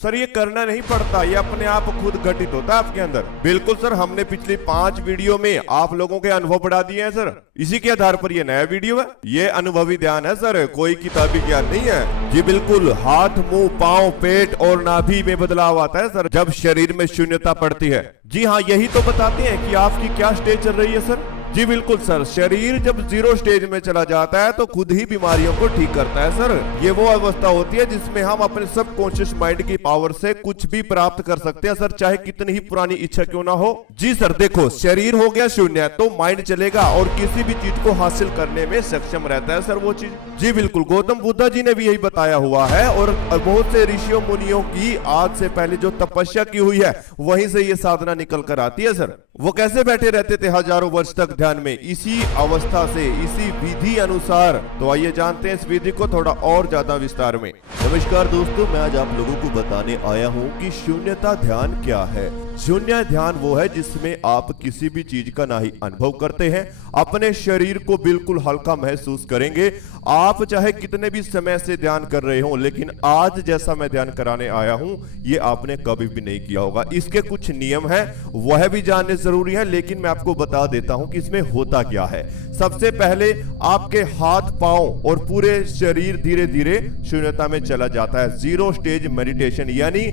Sir ये करना नहीं पड़ता, ये अपने आप खुद घटित होता है आपके अंदर। बिल्कुल सर, हमने पिछली 5 वीडियो में आप लोगों के अनुभव बढ़ा दिए हैं सर, इसी के आधार पर ये नया वीडियो है। ये अनुभवी ध्यान है सर, कोई किताबी ज्ञान नहीं है जी। बिल्कुल हाथ, मुंह, पांव, पेट और नाभि में बदलाव आता है सर जब शरीर में शून्यता पड़ती है। जी हाँ, यही तो बताते हैं कि आपकी क्या स्टेज चल रही है सर। जी बिल्कुल सर, शरीर जब 0 स्टेज में चला जाता है तो खुद ही बीमारियों को ठीक करता है सर। ये वो अवस्था होती है जिसमें हम अपने सबकॉन्शियस माइंड की पावर से कुछ भी प्राप्त कर सकते हैं सर, चाहे कितनी ही पुरानी इच्छा क्यों ना हो। जी सर, देखो शरीर हो गया शून्य तो माइंड चलेगा और किसी भी चीज को हासिल करने में सक्षम रहता है सर वो चीज। जी बिल्कुल, गौतम बुद्धा जी ने भी यही बताया हुआ है और बहुत से ऋषियों मुनियों की आज से पहले जो तपस्या की हुई है वहीं से ये साधना निकल कर आती है सर। वो कैसे बैठे रहते थे हजारों वर्ष तक ध्यान में, इसी अवस्था से, इसी विधि अनुसार। तो आइए जानते हैं इस विधि को थोड़ा और ज्यादा विस्तार में। नमस्कार दोस्तों, मैं आज आप लोगों को बताने आया हूं कि शून्यता ध्यान क्या है। शून्य ध्यान वो है जिसमें आप किसी भी चीज का ना ही अनुभव करते हैं, अपने शरीर को बिल्कुल हल्का महसूस करेंगे। आप चाहे कितने भी समय से ध्यान कर रहे हो, लेकिन आज जैसा मैं ध्यान कराने आया हूं ये आपने कभी भी नहीं किया होगा। इसके कुछ नियम हैं, वह भी जानने जरूरी है, लेकिन मैं आपको बता देता हूं कि इसमें होता क्या है। सबसे पहले आपके हाथ, पांव और पूरे शरीर धीरे धीरे शून्यता में चला जाता है। 0 स्टेज मेडिटेशन, यानी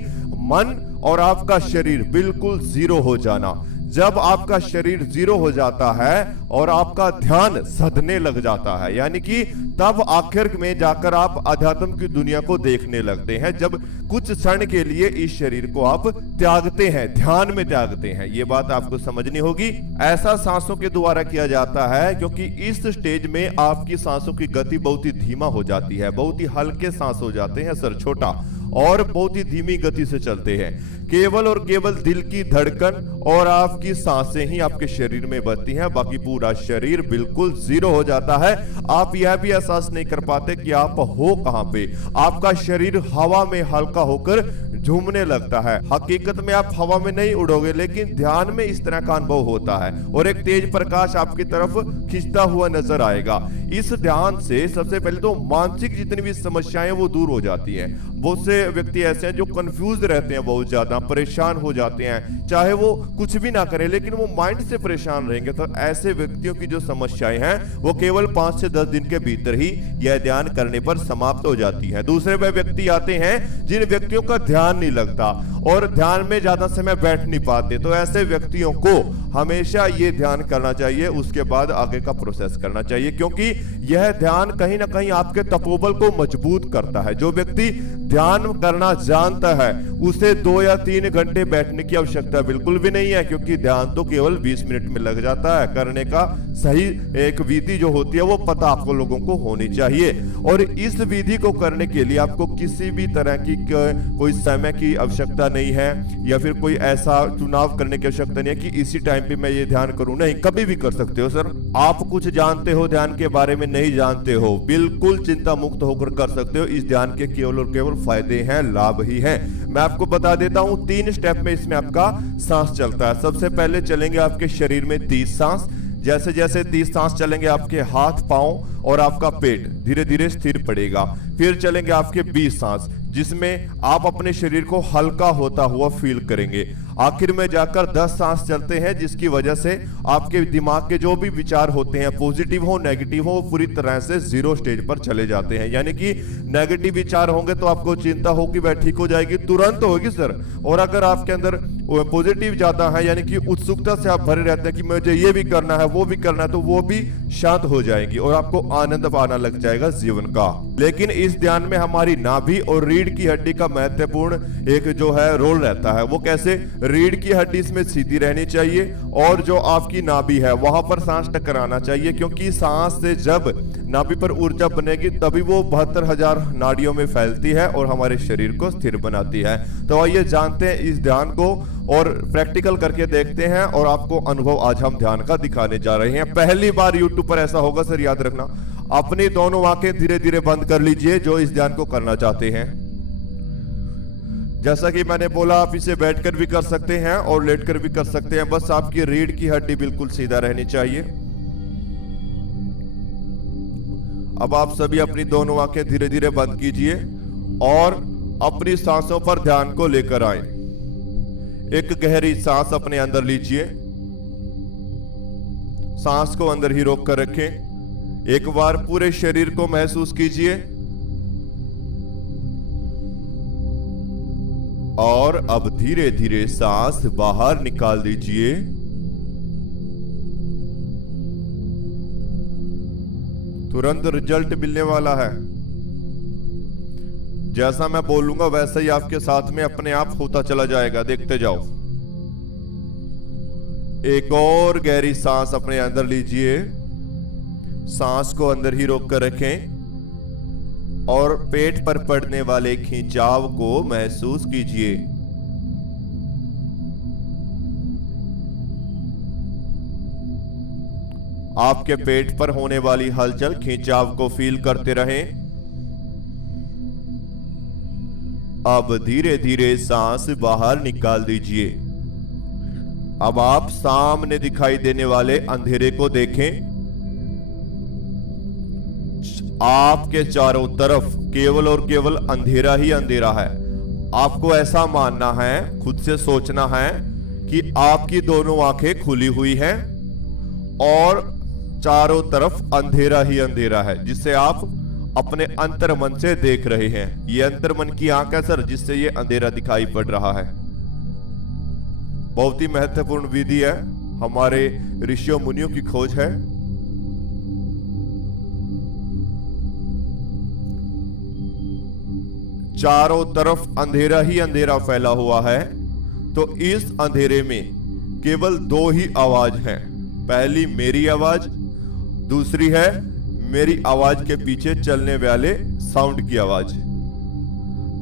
मन और आपका शरीर बिल्कुल 0 हो जाना। जब आपका शरीर 0 हो जाता है और आपका ध्यान सधने लग जाता है, यानी कि तब आखिर में जाकर आप अध्यात्म की दुनिया को देखने लगते हैं। जब कुछ क्षण के लिए इस शरीर को आप त्यागते हैं, ध्यान में त्यागते हैं, ये बात आपको समझनी होगी। ऐसा सांसों के द्वारा किया जाता है क्योंकि इस स्टेज में आपकी सांसों की गति बहुत ही धीमा हो जाती है, बहुत ही हल्के सांस हो जाते हैं सर, छोटा, और बहुत ही धीमी गति से चलते हैं। केवल और केवल दिल की धड़कन और आपकी सांसें ही आपके शरीर में बचती हैं, बाकी पूरा शरीर बिल्कुल 0 हो जाता है। आप यह भी एहसास नहीं कर पाते कि आप हो कहां पे। आपका शरीर हवा में हल्का होकर झूमने लगता है। हकीकत में आप हवा में नहीं उड़ोगे, लेकिन ध्यान में इस तरह का अनुभव होता है और एक तेज प्रकाश आपकी तरफ खिंचता हुआ नजर आएगा। इस ध्यान से सबसे पहले तो मानसिक जितनी भी समस्याएं वो दूर हो जाती हैं। बहुत से व्यक्ति ऐसे हैं जो कंफ्यूज रहते हैं, बहुत ज्यादा परेशान हो जाते हैं, चाहे वो कुछ भी ना करें लेकिन वो माइंड से परेशान रहेंगे। तो ऐसे व्यक्तियों की जो समस्याएं हैं वो केवल 5 से 10 दिन के भीतर ही यह ध्यान करने पर समाप्त हो जाती है। दूसरे वे व्यक्ति आते हैं जिन व्यक्तियों का ध्यान नहीं लगता और ध्यान में ज्यादा समय बैठ नहीं पाते, तो ऐसे व्यक्तियों को हमेशा ये ध्यान करना चाहिए, उसके बाद आगे का प्रोसेस करना चाहिए, क्योंकि यह ध्यान कहीं ना कहीं आपके तपोबल को मजबूत करता है। जो व्यक्ति ध्यान करना जानता है उसे 2 या 3 घंटे बैठने की आवश्यकता बिल्कुल भी नहीं है, क्योंकि ध्यान तो केवल 20 मिनट में लग जाता है। करने का सही एक विधि जो होती है वो पता आपको लोगों को होनी चाहिए, और इस विधि को करने के लिए आपको किसी भी तरह की कोई समय की आवश्यकता नहीं है, या फिर कोई ऐसा चुनाव करने की आवश्यकता नहीं है कि इसी टाइम पे मैं ये ध्यान करूं। नहीं, कभी भी कर सकते हो सर। आप कुछ जानते हो ध्यान के बारे में, नहीं जानते हो, बिल्कुल चिंता मुक्त होकर कर सकते हो। इस ध्यान के केवल और केवल फायदे हैं, लाभ ही हैं। मैं आपको बता देता हूं 3 स्टेप में इसमें आपका सांस चलता है। सबसे पहले चलेंगे आपके शरीर में 30 सांस। जैसे जैसे 30 सांस चलेंगे आपके हाथ, पांव और आपका पेट धीरे धीरे स्थिर पड़ेगा। फिर चलेंगे आपके 20 सांस, जिसमें आप अपने शरीर को हल्का होता हुआ फील करेंगे। आखिर में जाकर 10 सांस चलते हैं, जिसकी वजह से आपके दिमाग के जो भी विचार होते हैं, पॉजिटिव हो नेगेटिव हो, पूरी तरह से 0 स्टेज पर चले जाते हैं। यानी कि नेगेटिव विचार होंगे तो आपको चिंता होगी वह ठीक हो जाएगी, तुरंत होगी सर। और अगर आपके अंदर पॉजिटिव ज्यादा है, यानी कि उत्सुकता से आप भरे रहते हैं कि मुझे ये भी करना है वो भी करना है, तो वो भी शांत हो जाएगी और आपको आनंद आना लग जाएगा जीवन का। लेकिन इस ध्यान में हमारी नाभि और रीढ़ की हड्डी का महत्वपूर्ण एक जो है रोल रहता है। वो कैसे? रीढ़ की हड्डी इसमें सीधी रहनी चाहिए और जो आपकी नाभि है वहां पर सांस टकराना चाहिए, क्योंकि सांस से जब नाभि पर ऊर्जा बनेगी तभी वो 72,000 नाड़ियों में फैलती है और हमारे शरीर को स्थिर बनाती है। तो आइए जानते हैं इस ध्यान को और प्रैक्टिकल करके देखते हैं, और आपको अनुभव आज हम ध्यान का दिखाने जा रहे हैं। पहली बार YouTube पर ऐसा होगा सर, याद रखना। अपनी दोनों आंखें धीरे धीरे बंद कर लीजिए जो इस ध्यान को करना चाहते हैं। जैसा कि मैंने बोला, आप इसे बैठकर भी कर सकते हैं और लेटकर भी कर सकते हैं। बस आपकी रीढ़ की हड्डी बिल्कुल सीधा रहनी चाहिए। अब आप सभी अपनी दोनों आंखें धीरे धीरे बंद कीजिए और अपनी सांसों पर ध्यान को लेकर आए। एक गहरी सांस अपने अंदर लीजिए, सांस को अंदर ही रोक कर रखें। एक बार पूरे शरीर को महसूस कीजिए और अब धीरे धीरे सांस बाहर निकाल दीजिए। तुरंत रिजल्ट मिलने वाला है। जैसा मैं बोलूंगा वैसा ही आपके साथ में अपने आप होता चला जाएगा, देखते जाओ। एक और गहरी सांस अपने अंदर लीजिए, सांस को अंदर ही रोक कर रखें और पेट पर पड़ने वाले खिंचाव को महसूस कीजिए। आपके पेट पर होने वाली हलचल, खिंचाव को फील करते रहें। अब धीरे धीरे सांस बाहर निकाल दीजिए। अब आप सामने दिखाई देने वाले अंधेरे को देखें। आपके चारों तरफ केवल और केवल अंधेरा ही अंधेरा है। आपको ऐसा मानना है, खुद से सोचना है कि आपकी दोनों आंखें खुली हुई हैं और चारों तरफ अंधेरा ही अंधेरा है, जिसे आप अपने अंतर्मन से देख रहे हैं। ये अंतर्मन की आंख है सर, जिससे ये अंधेरा दिखाई पड़ रहा है। बहुत ही महत्वपूर्ण विधि है, हमारे ऋषियों मुनियों की खोज है। चारों तरफ अंधेरा ही अंधेरा फैला हुआ है, तो इस अंधेरे में केवल दो ही आवाज हैं। पहली मेरी आवाज, दूसरी है मेरी आवाज के पीछे चलने वाले साउंड की आवाज।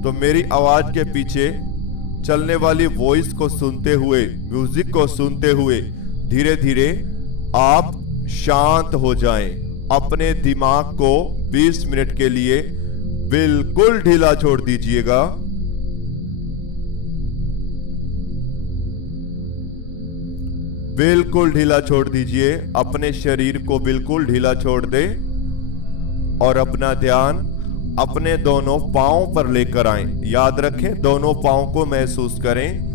तो मेरी आवाज के पीछे चलने वाली वॉइस को सुनते हुए, म्यूजिक को सुनते हुए धीरे धीरे आप शांत हो जाएं। अपने दिमाग को 20 मिनट के लिए बिल्कुल ढीला छोड़ दीजिएगा। बिल्कुल ढीला छोड़ दीजिए, अपने शरीर को बिल्कुल ढीला छोड़ दे और अपना ध्यान अपने दोनों पांव पर लेकर आएं। याद रखें, दोनों पांव को महसूस करें।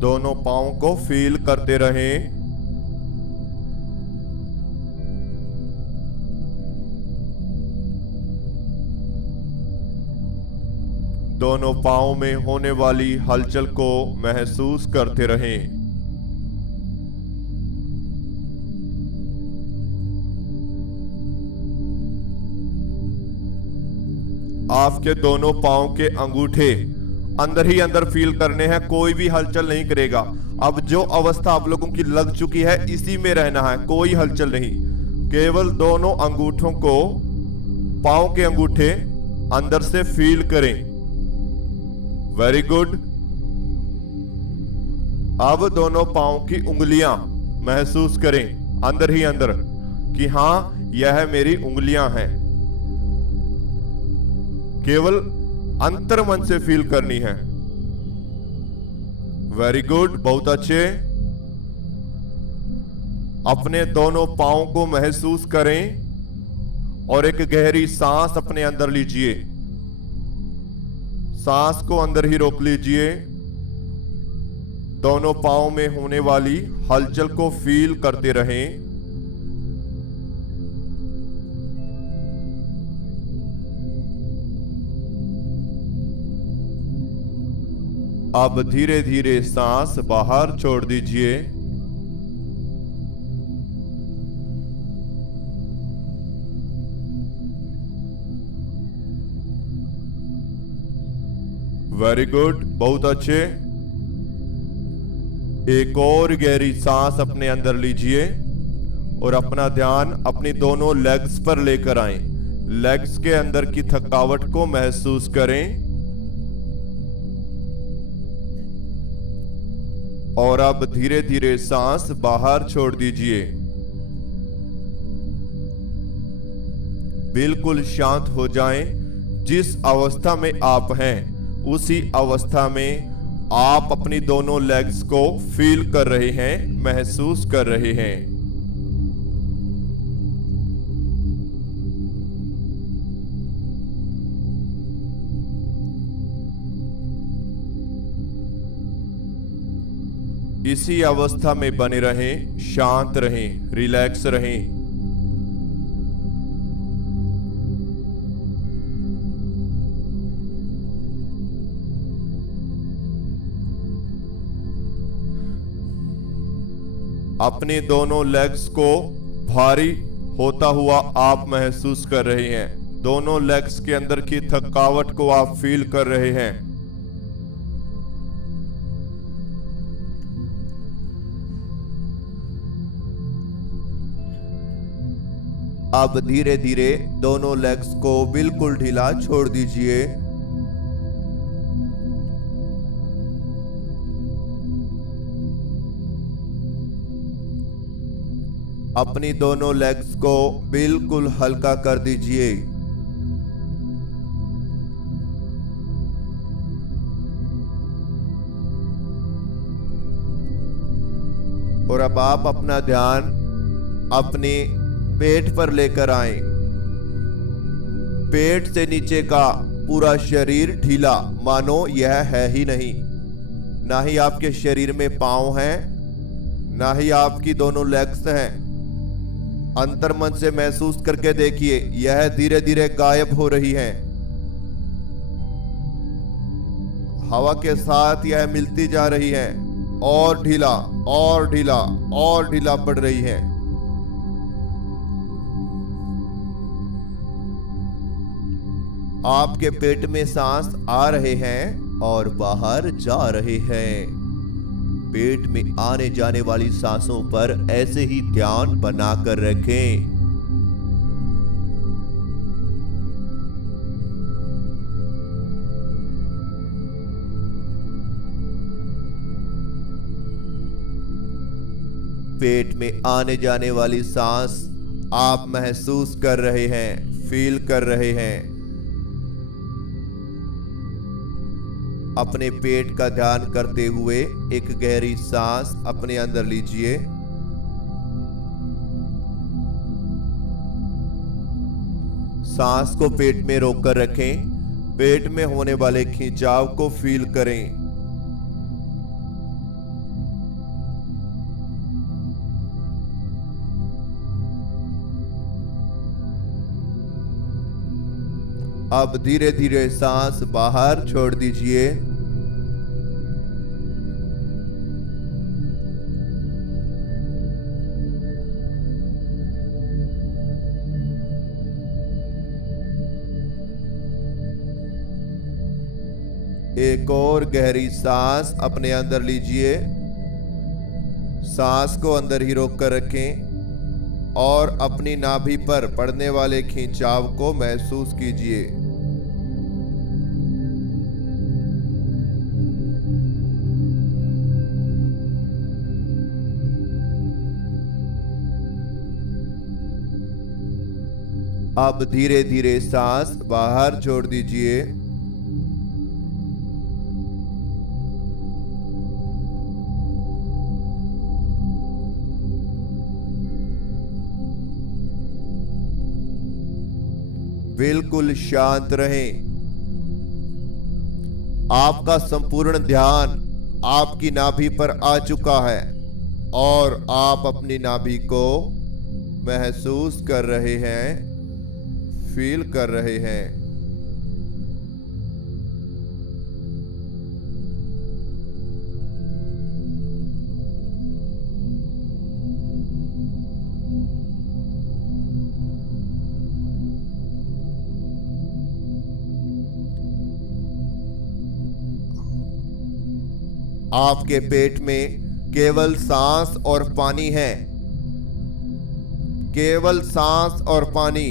दोनों पांव को फील करते रहें। दोनों पांव में होने वाली हलचल को महसूस करते रहें। आपके दोनों पांव के अंगूठे अंदर ही अंदर फील करने हैं, कोई भी हलचल नहीं करेगा। अब जो अवस्था आप लोगों की लग चुकी है, इसी में रहना है, कोई हलचल नहीं। केवल दोनों अंगूठों को, पांव के अंगूठे अंदर से फील करें। Very good. अब दोनों पांव की उंगलियां महसूस करें अंदर ही अंदर कि हां, यह मेरी उंगलियां हैं। केवल अंतर्मन से फील करनी है। वेरी गुड, बहुत अच्छे। अपने दोनों पांव को महसूस करें और एक गहरी सांस अपने अंदर लीजिए। सांस को अंदर ही रोक लीजिए। दोनों पांव में होने वाली हलचल को फील करते रहें। अब धीरे धीरे सांस बाहर छोड़ दीजिए। वेरी गुड, बहुत अच्छे। एक और गहरी सांस अपने अंदर लीजिए और अपना ध्यान अपनी दोनों लेग्स पर लेकर आएं। लेग्स के अंदर की थकावट को महसूस करें और अब धीरे धीरे सांस बाहर छोड़ दीजिए। बिल्कुल शांत हो जाएं। जिस अवस्था में आप हैं उसी अवस्था में आप अपनी दोनों लेग्स को फील कर रहे हैं, महसूस कर रहे हैं। इसी अवस्था में बने रहें, शांत रहें, रिलैक्स रहें। अपने दोनों लेग्स को भारी होता हुआ आप महसूस कर रहे हैं। दोनों लेग्स के अंदर की थकावट को आप फील कर रहे हैं। अब धीरे धीरे दोनों लेग्स को बिल्कुल ढीला छोड़ दीजिए। अपनी दोनों लेग्स को बिल्कुल हल्का कर दीजिए। और अब आप अपना ध्यान अपने पेट पर लेकर आए। पेट से नीचे का पूरा शरीर ढीला, मानो यह है ही नहीं। ना ही आपके शरीर में पांव हैं, ना ही आपकी दोनों लेग्स हैं। अंतर्मन से महसूस करके देखिए, यह धीरे धीरे गायब हो रही हैं। हवा के साथ यह मिलती जा रही हैं और ढीला और ढीला और ढीला पड़ रही हैं। आपके पेट में सांस आ रहे हैं और बाहर जा रहे हैं। पेट में आने जाने वाली सांसों पर ऐसे ही ध्यान बनाकर रखें। पेट में आने जाने वाली सांस आप महसूस कर रहे हैं, फील कर रहे हैं। अपने पेट का ध्यान करते हुए एक गहरी सांस अपने अंदर लीजिए। सांस को पेट में रोककर रखें। पेट में होने वाले खिंचाव को फील करें। अब धीरे धीरे सांस बाहर छोड़ दीजिए। एक और गहरी सांस अपने अंदर लीजिए। सांस को अंदर ही रोक कर रखें और अपनी नाभि पर पड़ने वाले खिंचाव को महसूस कीजिए। अब धीरे धीरे सांस बाहर छोड़ दीजिए। बिल्कुल शांत रहें। आपका संपूर्ण ध्यान आपकी नाभि पर आ चुका है और आप अपनी नाभि को महसूस कर रहे हैं, फील कर रहे हैं। आपके पेट में केवल सांस और पानी है, केवल सांस और पानी।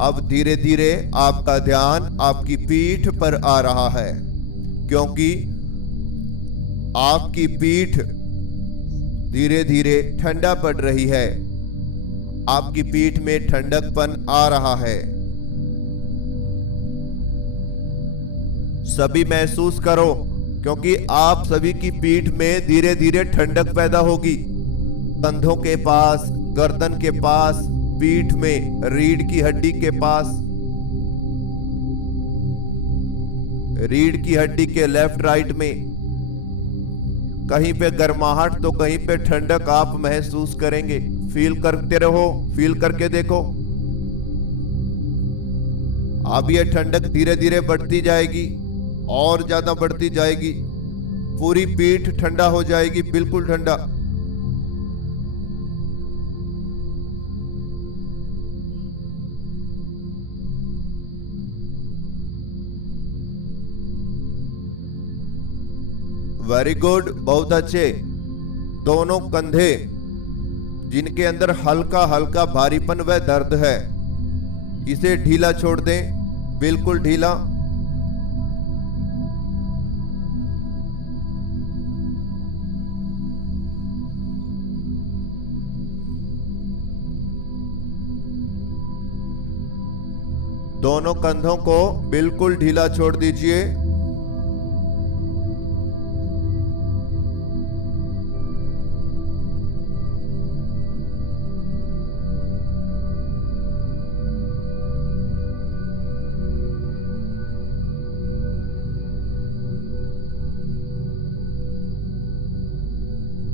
अब धीरे धीरे आपका ध्यान आपकी पीठ पर आ रहा है, क्योंकि आपकी पीठ धीरे धीरे ठंडा पड़ रही है। आपकी पीठ में ठंडकपन आ रहा है। सभी महसूस करो, क्योंकि आप सभी की पीठ में धीरे धीरे ठंडक पैदा होगी। कंधों के पास, गर्दन के पास, पीठ में, रीढ़ की हड्डी के पास, रीढ़ की हड्डी के लेफ्ट राइट में कहीं पे गर्माहट तो कहीं पे ठंडक आप महसूस करेंगे। फील करते रहो, फील करके देखो। अब ये ठंडक धीरे धीरे बढ़ती जाएगी और ज्यादा बढ़ती जाएगी। पूरी पीठ ठंडा हो जाएगी, बिल्कुल ठंडा। वेरी गुड, बहुत अच्छे। दोनों कंधे जिनके अंदर हल्का हल्का भारीपन व दर्द है, इसे ढीला छोड़ दें, बिल्कुल ढीला। दोनों कंधों को बिल्कुल ढीला छोड़ दीजिए।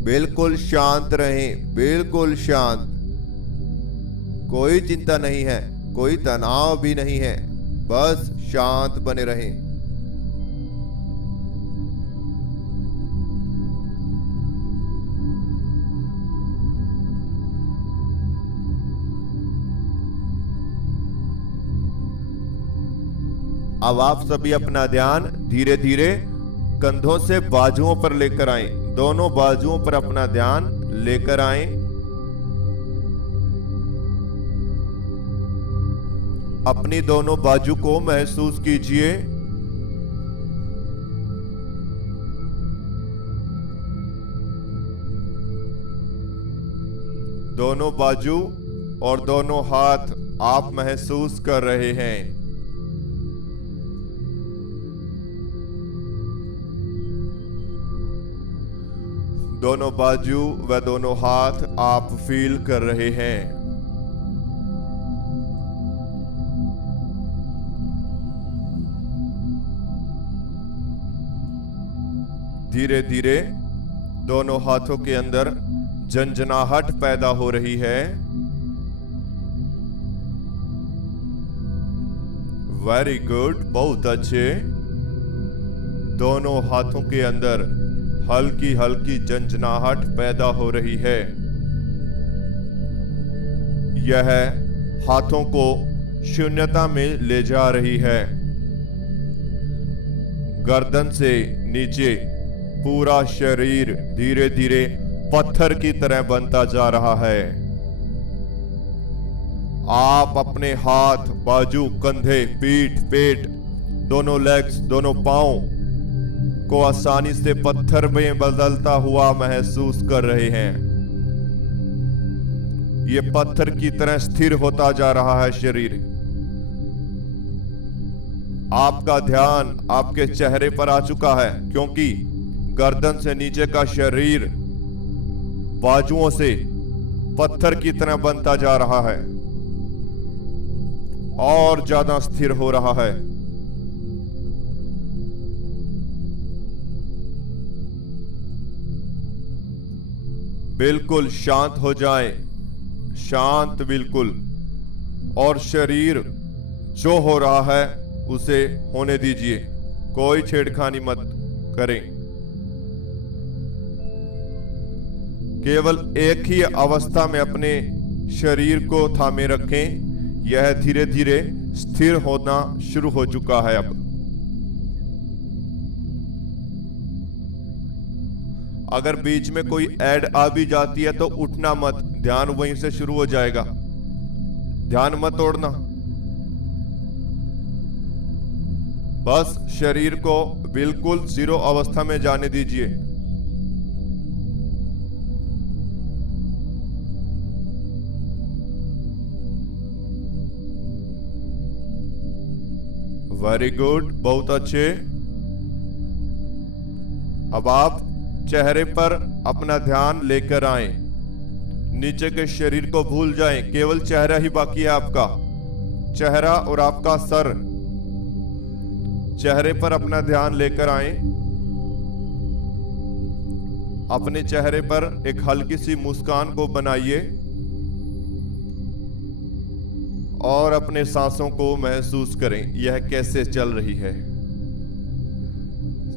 बिल्कुल शांत रहें, बिल्कुल शांत। कोई चिंता नहीं है, कोई तनाव भी नहीं है, बस शांत बने रहें। अब आप सभी अपना ध्यान धीरे धीरे कंधों से बाजुओं पर लेकर आएं। दोनों बाजुओं पर अपना ध्यान लेकर आएं। अपनी दोनों बाजू को महसूस कीजिए। दोनों बाजू और दोनों हाथ आप महसूस कर रहे हैं। दोनों बाजू व दोनों हाथ आप फील कर रहे हैं। धीरे धीरे दोनों हाथों के अंदर झंझनाहट पैदा हो रही है। वेरी गुड, बहुत अच्छे। दोनों हाथों के अंदर हल्की हल्की झंझनाहट पैदा हो रही है। यह हाथों को शून्यता में ले जा रही है। गर्दन से नीचे पूरा शरीर धीरे धीरे पत्थर की तरह बनता जा रहा है। आप अपने हाथ, बाजू, कंधे, पीठ, पेट, दोनों लेग्स, दोनों पांव को आसानी से पत्थर में बदलता हुआ महसूस कर रहे हैं। यह पत्थर की तरह स्थिर होता जा रहा है शरीर। आपका ध्यान आपके चेहरे पर आ चुका है, क्योंकि गर्दन से नीचे का शरीर बाजुओं से पत्थर की तरह बनता जा रहा है और ज्यादा स्थिर हो रहा है। बिल्कुल शांत हो जाएं, शांत बिल्कुल, और शरीर जो हो रहा है उसे होने दीजिए, कोई छेड़खानी मत करें। केवल एक ही अवस्था में अपने शरीर को थामे रखें। यह धीरे धीरे स्थिर होना शुरू हो चुका है। अब अगर बीच में कोई ऐड आ भी जाती है तो उठना मत, ध्यान वहीं से शुरू हो जाएगा। ध्यान मत तोड़ना, बस शरीर को बिल्कुल जीरो अवस्था में जाने दीजिए। वेरी गुड, बहुत अच्छे। अब आप चेहरे पर अपना ध्यान लेकर आए, नीचे के शरीर को भूल जाएं, केवल चेहरा ही बाकी है आपका, चेहरा और आपका सर। चेहरे पर अपना ध्यान लेकर आए, अपने चेहरे पर एक हल्की सी मुस्कान को बनाइए और अपने सांसों को महसूस करें, यह कैसे चल रही है।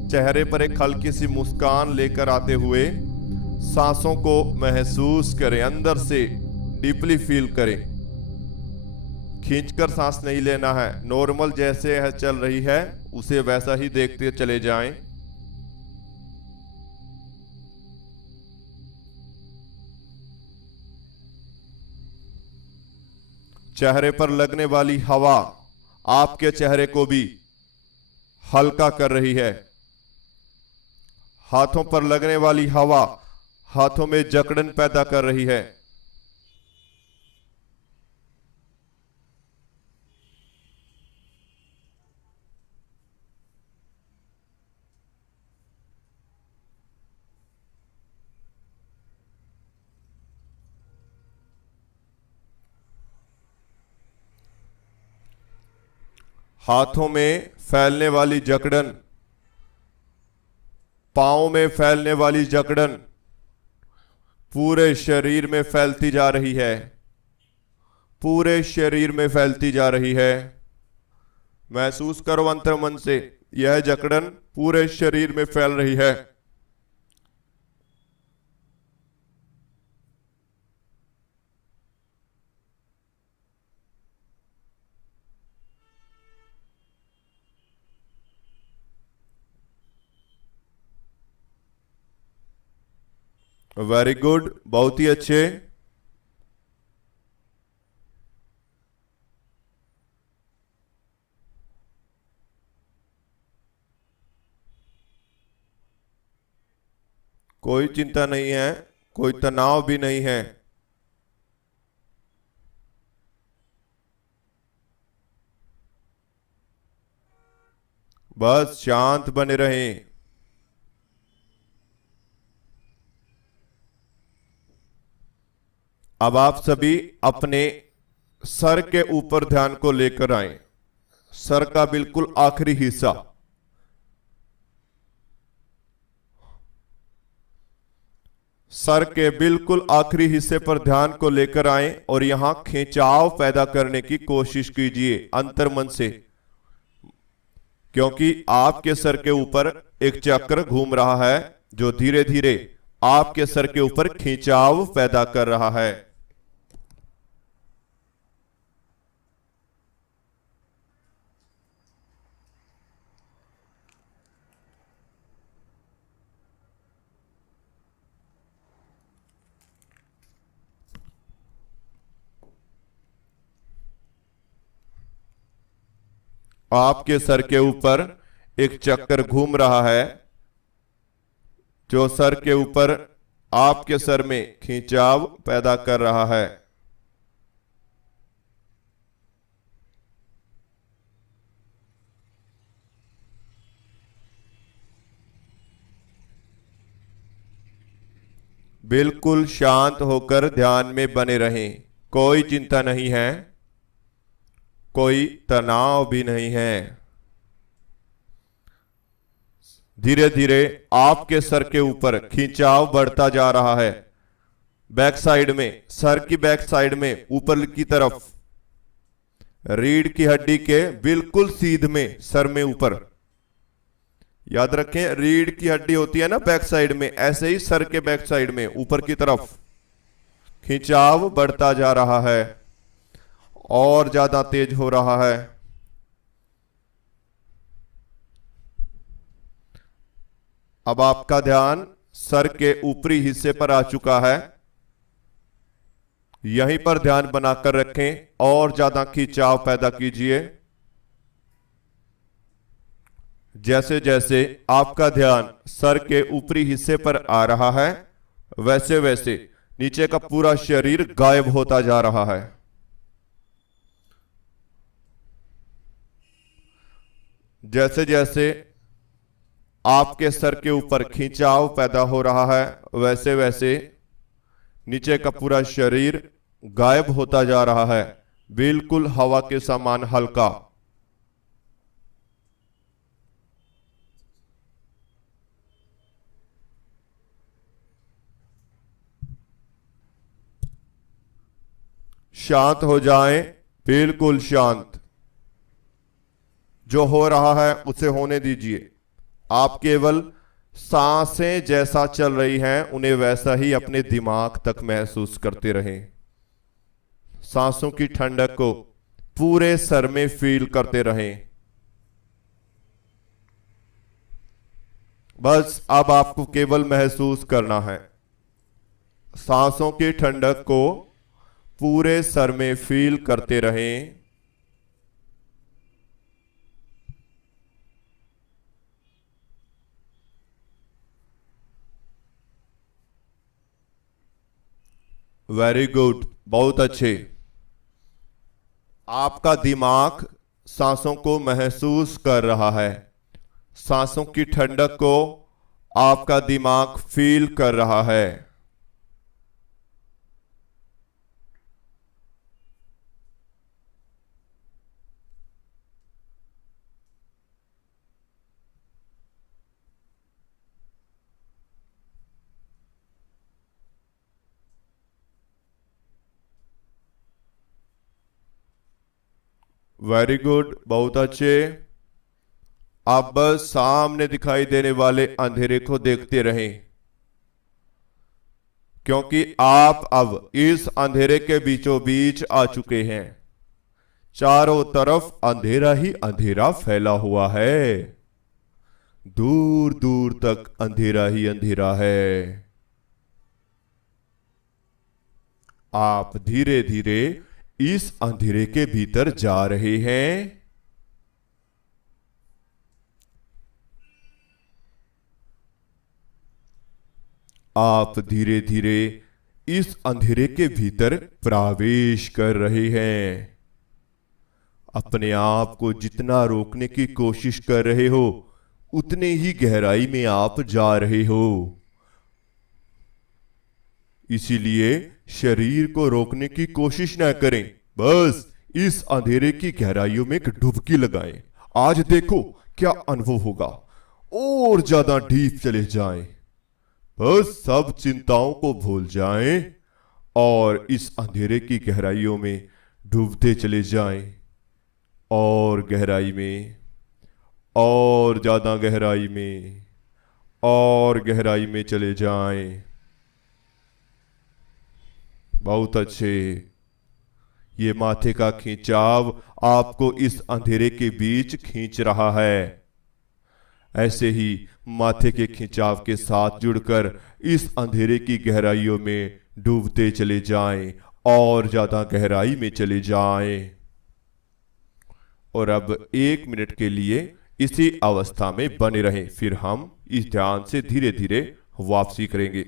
चेहरे पर एक हल्की सी मुस्कान लेकर आते हुए सांसों को महसूस करें, अंदर से डीपली फील करें। खींचकर सांस नहीं लेना है, नॉर्मल जैसे है चल रही है उसे वैसा ही देखते चले जाएं। चेहरे पर लगने वाली हवा आपके चेहरे को भी हल्का कर रही है। हाथों पर लगने वाली हवा हाथों में जकड़न पैदा कर रही है। हाथों में फैलने वाली जकड़न, पांव में फैलने वाली जकड़न पूरे शरीर में फैलती जा रही है, पूरे शरीर में फैलती जा रही है। महसूस करो अंतर मन से, यह जकड़न पूरे शरीर में फैल रही है। वेरी गुड, बहुत ही अच्छे। कोई चिंता नहीं है, कोई तनाव भी नहीं है। बस शांत बने रहें। अब आप सभी अपने सर के ऊपर ध्यान को लेकर आए, सर का बिल्कुल आखिरी हिस्सा। सर के बिल्कुल आखिरी हिस्से पर ध्यान को लेकर आए और यहां खिंचाव पैदा करने की कोशिश कीजिए अंतर्मन से, क्योंकि आपके सर के ऊपर एक चक्र घूम रहा है जो धीरे धीरे आपके सर के ऊपर खिंचाव पैदा कर रहा है। आपके सर के ऊपर एक चक्कर घूम रहा है जो सर के ऊपर आपके सर में खिंचाव पैदा कर रहा है। बिल्कुल शांत होकर ध्यान में बने रहें, कोई चिंता नहीं है, कोई तनाव भी नहीं है। धीरे धीरे आपके सर के ऊपर खिंचाव बढ़ता जा रहा है। बैक साइड में, सर की बैक साइड में ऊपर की तरफ, रीढ़ की हड्डी के बिल्कुल सीध में, सर में ऊपर। याद रखें, रीढ़ की हड्डी होती है ना बैक साइड में, ऐसे ही सर के बैक साइड में ऊपर की तरफ खिंचाव बढ़ता जा रहा है और ज्यादा तेज हो रहा है। अब आपका ध्यान सर के ऊपरी हिस्से पर आ चुका है, यहीं पर ध्यान बनाकर रखें और ज्यादा खिंचाव पैदा कीजिए। जैसे जैसे आपका ध्यान सर के ऊपरी हिस्से पर आ रहा है, वैसे वैसे नीचे का पूरा शरीर गायब होता जा रहा है। जैसे जैसे आपके सर के ऊपर खिंचाव पैदा हो रहा है, वैसे वैसे नीचे का पूरा शरीर गायब होता जा रहा है, बिल्कुल हवा के समान हल्का। शांत हो जाएं, बिल्कुल शांत। जो हो रहा है उसे होने दीजिए। आप केवल सांसें जैसा चल रही हैं उन्हें वैसा ही अपने दिमाग तक महसूस करते रहें। सांसों की ठंडक को पूरे सर में फील करते रहें। बस अब आपको केवल महसूस करना है, सांसों की ठंडक को पूरे सर में फील करते रहें। वेरी गुड, बहुत अच्छे। आपका दिमाग सांसों को महसूस कर रहा है, सांसों की ठंडक को आपका दिमाग फील कर रहा है। वेरी गुड, बहुत अच्छे। आप बस सामने दिखाई देने वाले अंधेरे को देखते रहें, क्योंकि आप अब इस अंधेरे के बीचों बीच आ चुके हैं। चारों तरफ अंधेरा ही अंधेरा फैला हुआ है, दूर दूर तक अंधेरा ही अंधेरा है। आप धीरे धीरे इस अंधेरे के भीतर जा रहे हैं। आप धीरे धीरे इस अंधेरे के भीतर प्रवेश कर रहे हैं। अपने आप को जितना रोकने की कोशिश कर रहे हो उतने ही गहराई में आप जा रहे हो। इसीलिए शरीर को रोकने की कोशिश ना करें, बस इस अंधेरे की गहराइयों में एक डुबकी लगाएं। आज देखो क्या अनुभव होगा। और ज्यादा डीप चले जाएं, बस सब चिंताओं को भूल जाएं और इस अंधेरे की गहराइयों में डूबते चले जाएं। और गहराई में, और ज्यादा गहराई में, और गहराई में चले जाएं। बहुत अच्छे। ये माथे का खिंचाव आपको इस अंधेरे के बीच खींच रहा है। ऐसे ही माथे के खिंचाव के साथ जुड़कर इस अंधेरे की गहराइयों में डूबते चले जाएं और ज्यादा गहराई में चले जाएं। और अब 1 मिनट के लिए इसी अवस्था में बने रहें, फिर हम इस ध्यान से धीरे धीरे वापसी करेंगे।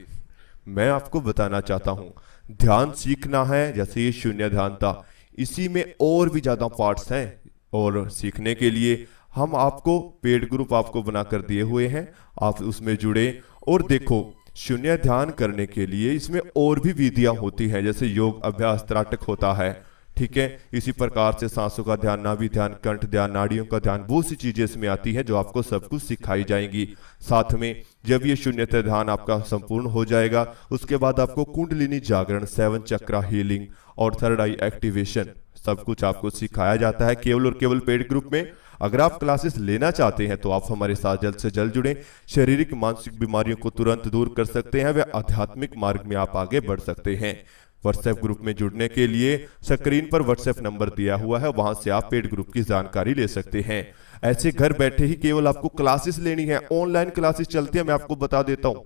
मैं आपको बताना चाहता हूं, ध्यान सीखना है जैसे ये शून्य ध्यान था, इसी में और भी ज्यादा पार्ट्स हैं। और सीखने के लिए हम आपको पेड ग्रुप आपको बनाकर दिए हुए हैं, आप उसमें जुड़े और देखो। शून्य ध्यान करने के लिए इसमें और भी विधियां होती हैं, जैसे योग अभ्यास त्राटक होता है, ठीक है। इसी प्रकार से सांसों का ध्यान, नाभि ध्यान, कंठ ध्यान, नाड़ियों का ध्यान, बहुत सी चीजें इसमें आती हैं जो आपको सब कुछ सिखाई जाएंगी। साथ में जब ये शून्यता ध्यान आपका संपूर्ण हो जाएगा, उसके बाद आपको कुंडलिनी जागरण, 7 चक्रा हीलिंग और थर्ड आई एक्टिवेशन सब कुछ आपको सिखाया जाता है, केवल और केवल पेड ग्रुप में। अगर आप क्लासेस लेना चाहते हैं तो आप हमारे साथ जल्द से जल्द जुड़ें। शारीरिक मानसिक बीमारियों को तुरंत दूर कर सकते हैं व आध्यात्मिक मार्ग में आप आगे बढ़ सकते हैं। व्हाट्सएप ग्रुप में जुड़ने के लिए स्क्रीन पर व्हाट्सएप नंबर दिया हुआ है, वहां से आप पेड ग्रुप की जानकारी ले सकते हैं। ऐसे घर बैठे ही केवल आपको क्लासेस लेनी है, ऑनलाइन क्लासेस चलती है, मैं आपको बता देता हूं।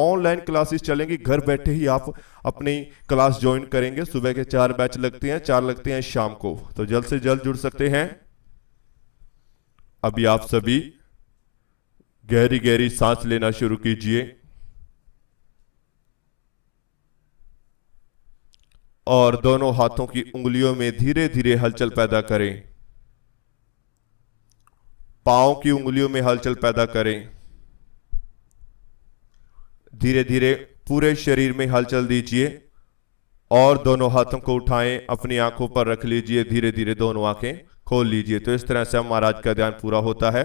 ऑनलाइन क्लासेस चलेंगी, घर बैठे ही आप अपनी क्लास ज्वाइन करेंगे। सुबह के 4 बैच लगते हैं, 4 लगते हैं शाम को, तो जल्द से जल्द जुड़ सकते हैं। अभी आप सभी गहरी गहरी सांस लेना शुरू कीजिए और दोनों हाथों की उंगलियों में धीरे धीरे हलचल पैदा करें। पांव की उंगलियों में हलचल पैदा करें। धीरे धीरे पूरे शरीर में हलचल दीजिए और दोनों हाथों को उठाएं, अपनी आंखों पर रख लीजिए, धीरे धीरे दोनों आंखें खोल लीजिए। तो इस तरह से हमारा आज का ध्यान पूरा होता है।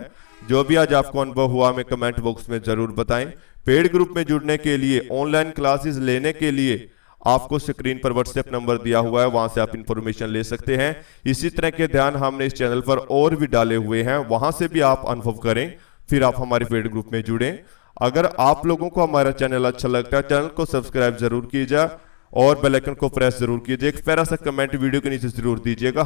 जो भी आज आपको अनुभव हुआ हमें कमेंट बॉक्स में जरूर बताएं। पेड ग्रुप में जुड़ने के लिए, ऑनलाइन क्लासेस लेने के लिए आपको स्क्रीन पर व्हाट्सएप नंबर दिया हुआ है, वहां से आप इंफॉर्मेशन ले सकते हैं। इसी तरह के ध्यान हमने इस चैनल पर और भी डाले हुए हैं, वहां से भी आप अनुभव करें, फिर आप हमारे पेड ग्रुप में जुड़ें। अगर आप लोगों को हमारा चैनल अच्छा लगता है, चैनल को सब्सक्राइब जरूर कीजिए और बेल आइकन को प्रेस जरूर कीजिए। एक प्यारा सा कमेंट वीडियो के नीचे जरूर दीजिएगा।